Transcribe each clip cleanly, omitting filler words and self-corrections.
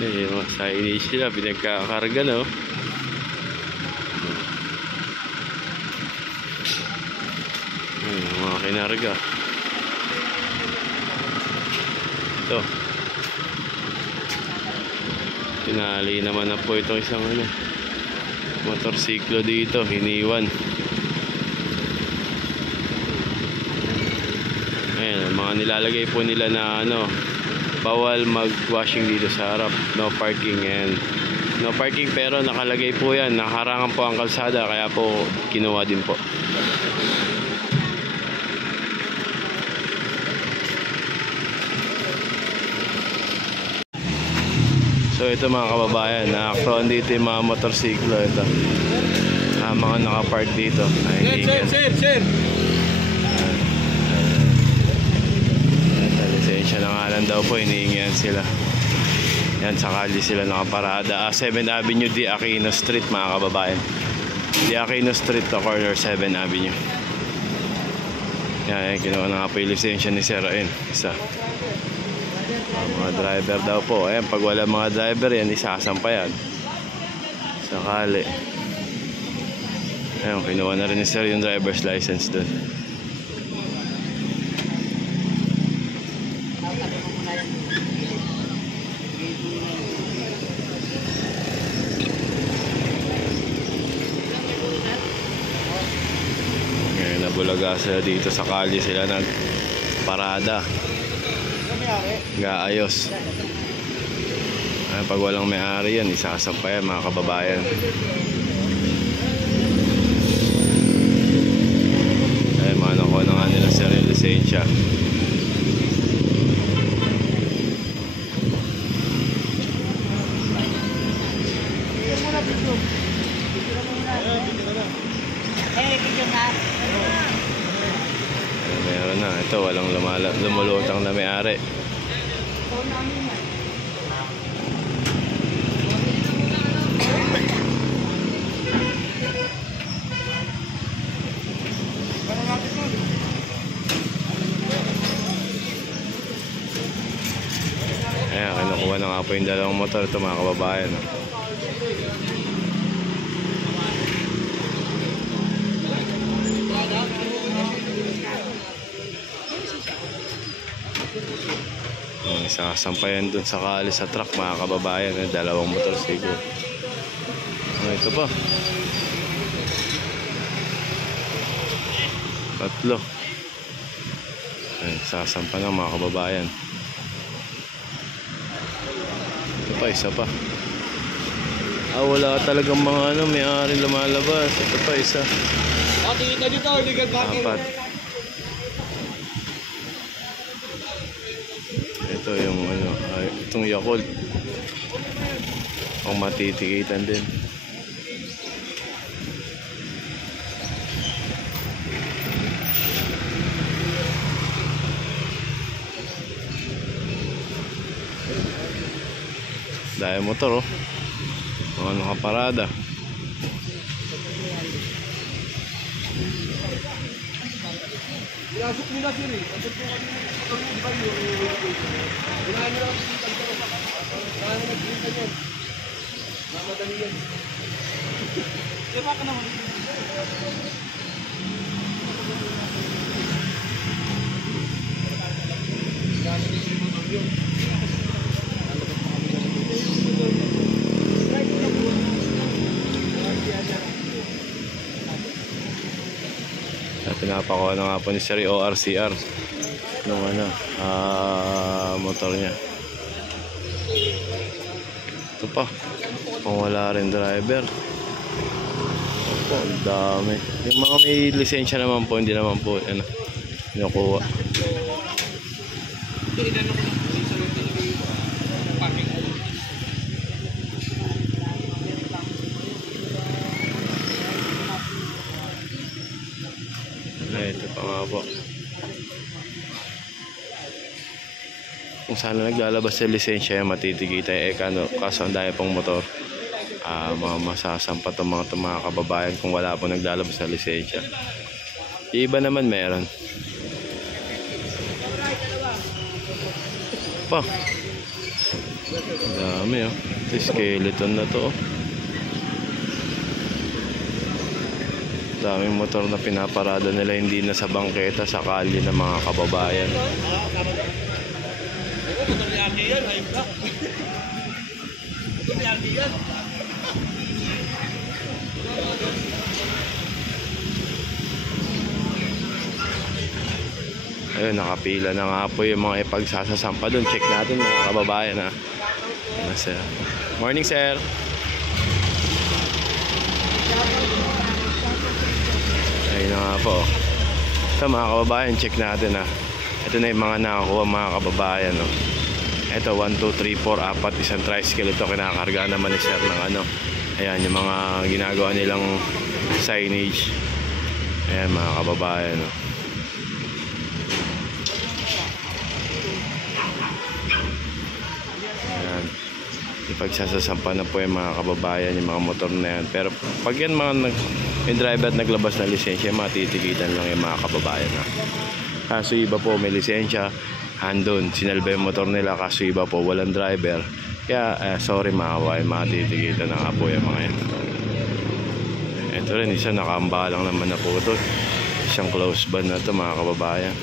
Sa inis sila, pinagkakarga, no? Mga kinarga. Ito. Tinali naman na po itong isang motorsiklo dito, hiniwan. Ayan, mga nilalagay po nila na bawal mag-washing dito sa harap, no parking. And no parking, pero nakalagay po yan, nakaharangan po ang kalsada, kaya po kinuha din po. So ito mga kababayan, nakakroon dito yung mga motorsiklo. Ito mga nakapark dito. Sir! Lisensya na nga lang daw po, hinihingihan sila. Yan, sa kalye sila nakaparada. 7th Avenue, D. Aquino Street mga kababayan. D. Aquino Street to corner 7th Avenue. Yan, kinuha na nga po yung lisensya ni Sir. Ayun, isa. Mga driver daw po. Ayan, pag wala mga driver yan, isasampayan sakali. Ayan, kinuha na rin ni Sir yung driver's license dun. Ayan, nabulaga sila dito sa kalye, sila nagparada, gaayos. Ay, pag walang may-ari yan, isasampayan mga kababayan. Ay, mano ko na nga nila Sir yung lisensya. Meron na. Ito, walang lumulutang na may-ari. Ayan, kinukuha na nga po yung dalawang motor ito mga kababayan. Sasampayan dun sa kali sa truck mga kababayan, dalawang motorsiklo. Ito pa, tatlo. Sasampa na mga kababayan. Ito pa, isa pa. Wala talagang mga may-ari lumalabas. Ito pa, isa. Apat. Ito yung itong Yakult, ang matitikitan din. Dahil motor mga nakaparada. Pinasok nila sir eh. Pasok po kami ng motor di ba yung unahan nyo lang unahan nyo nagpinta yan. Mamadali yan. Diba ka naman? Pinapakuha na nga po ni Sir ORCR nung motor niya. Ito pa, kung wala rin driver. Opo, ang dami. Yung mga may lisensya naman po, hindi naman po kinukuha. Ito pa nga po. Kung sana naglalabas sa lisensya matitigitay kaso ang dami pong motor. Masasampa itong mga kababayan kung wala po naglalabas sa lisensya. Iba naman meron pa. Dami. Dami oh. Skeleton na to oh. Daming motor na pinaparada nila, hindi na sa bangketa, sa kalye ng mga kababayan. Motor ni Aki yan, ayun ka. Motor ni Aki yan. Ayun, nakapila na nga po yung mga ipagsasasampa doon. Check natin mga kababayan ha. Sir. Morning sir. Ayun na nga po. Ito mga kababayan, check natin ha. Ito na yung mga nakakuha mga kababayan. No? Ito 1, 2, 3, 4, 4. Isang tricycle ito. Kinakarga naman ni sir ng ano. Ayan yung mga ginagawa nilang signage. Ayan mga kababayan. No? Ayan. Ipagsasasampa na po yung mga kababayan, yung mga motor na yan. Pero pag yan mga yung driver at naglabas ng lisensya, matitigitan lang yung mga kababayan. Ha? Kaso iba po may lisensya, handon, sinalba yung motor nila. Kaso iba po walang driver. Kaya sorry mga kababayan, matitigitan na nga po yung mga yan. Ito rin, isa nakaambalang naman na po ito. Isang close band na ito mga kababayan.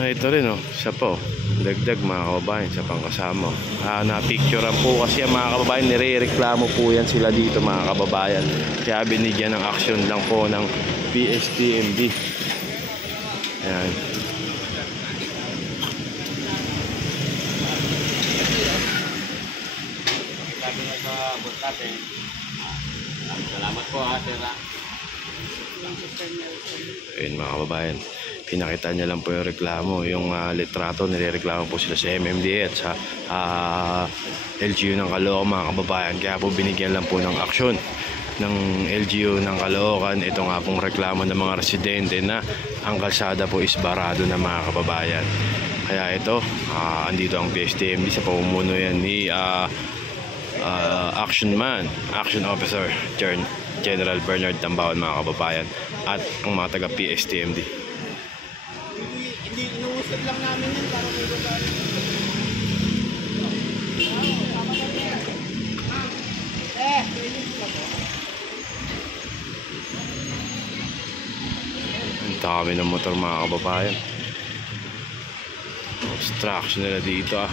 Ito rin oh, isa po. Dagdag mga kababayan sa pangkasama. Na-picturean po kasi mga kababayan, nire-reklamo po yan sila dito mga kababayan. Kaya binigyan ng action lang po ng PSTMD. Ayan. Sabi na sa bus natin. Salamat po ha, sir ha. Ayun mga kababayan, pinakita niya lang po yung reklamo, yung litrato, nirereklamo po sila sa MMDA at sa LGU ng Caloocan mga kababayan. Kaya po binigyan lang po ng aksyon ng LGU ng Caloocan. Ito nga pong reklamo ng mga residente na ang kalsada po is barado na mga kababayan. Kaya ito, andito ang PSTMD sa pamumuno yan ni Action Officer General Bernard Tambaon mga kababayan at ang mga taga PSTMD. Hindi inuusap lang namin yun para may lugar. Ang dami ng motor mga kababayan. Obstruction nila dito ah.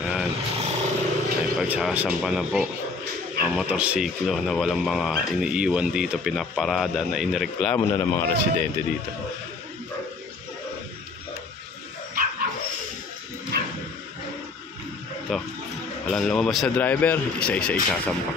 Ayan. Ay pagsasampa na po ang motorsiklo na walang mga iniiwan dito, pinaparada na inireklamo na ng mga residente dito. Ito, walang lumabas sa driver, isa-isa isasampa.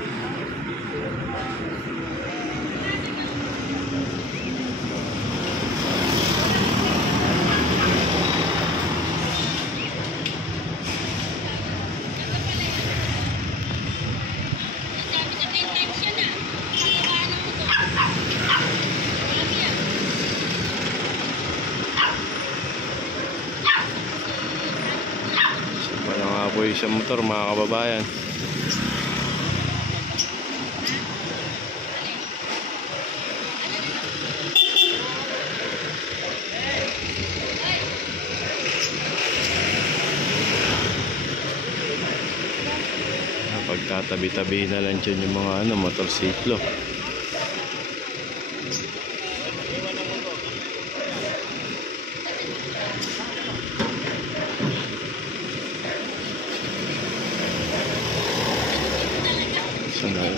Wala nga po isang motor mga kababayan. Pagtatabi-tabi na lang dyan yung mga motorsiklo.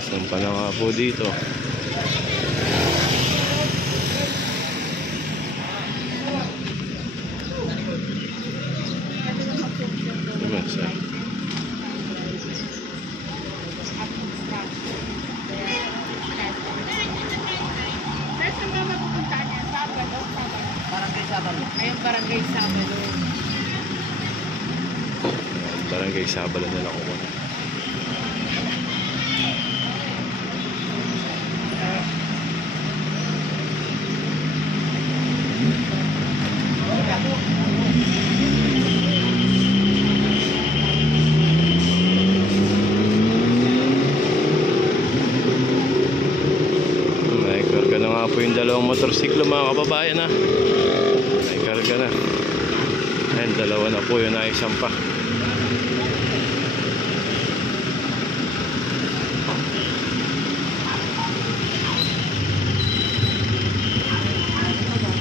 Isang pa na nga po dito. Diba sa Barangay Sabalo. Barangay Sabalo na lang ako. Naikarga na nga po yung dalawang motorsiklo mga kababayan ha. Naikarga na. Ayan, dalawa na po yun, isang pa.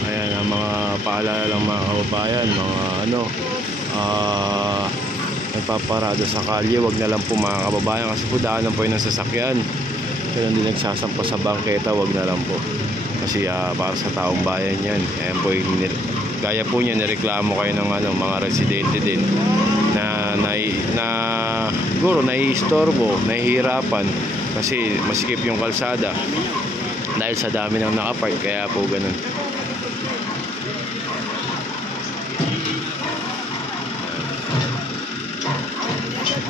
Ayan, ang mga paalala lang mga kababayan, mga nagpaparada sa kalye, wag na lang po mga kababayan kasi po daanan po yun ng sasakyan. Kaya hindi nagsasampa sa bangketa, wag na lang po. Kasi para sa taong bayan yan. Ayan po yung gaya po niya, nireklamo kayo ng mga residente din na siguro naiistorbo, nahihirapan kasi masikip yung kalsada dahil sa dami ng nakapark, kaya po ganun.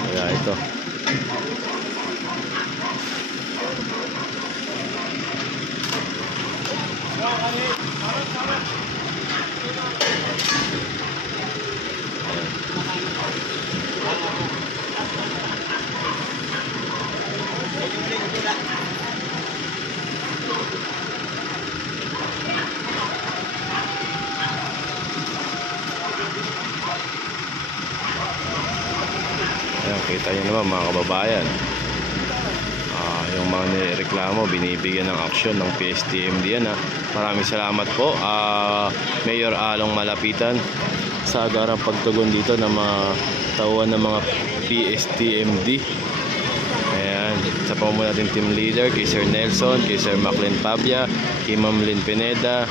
Kaya ito. Ayan, kita nyo naman mga kababayan, yung mga nireklamo binibigyan ng aksyon ng PSTMD yan. Maraming salamat po Mayor Along Malapitan sa agarang pagtugon dito ng mga tauhan ng mga PSTMD. Ayan, sa pamumuno natin team leader kay Sir Nelson, kay Sir Maclin Pabia, kay Ma'am Lynn Pineda,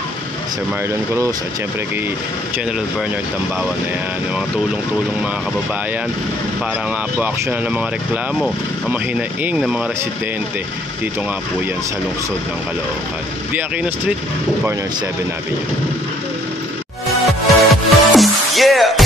Sir Marlon Cruz, at syempre kay General Bernard Tambawan. Ayan, mga tulong-tulong mga kababayan para nga po aksyonan ng mga reklamo ang mahinaing ng mga residente. Dito nga po yan sa lungsod ng Caloocan, D. Aquino Street, corner 7 Avenue. Yeah!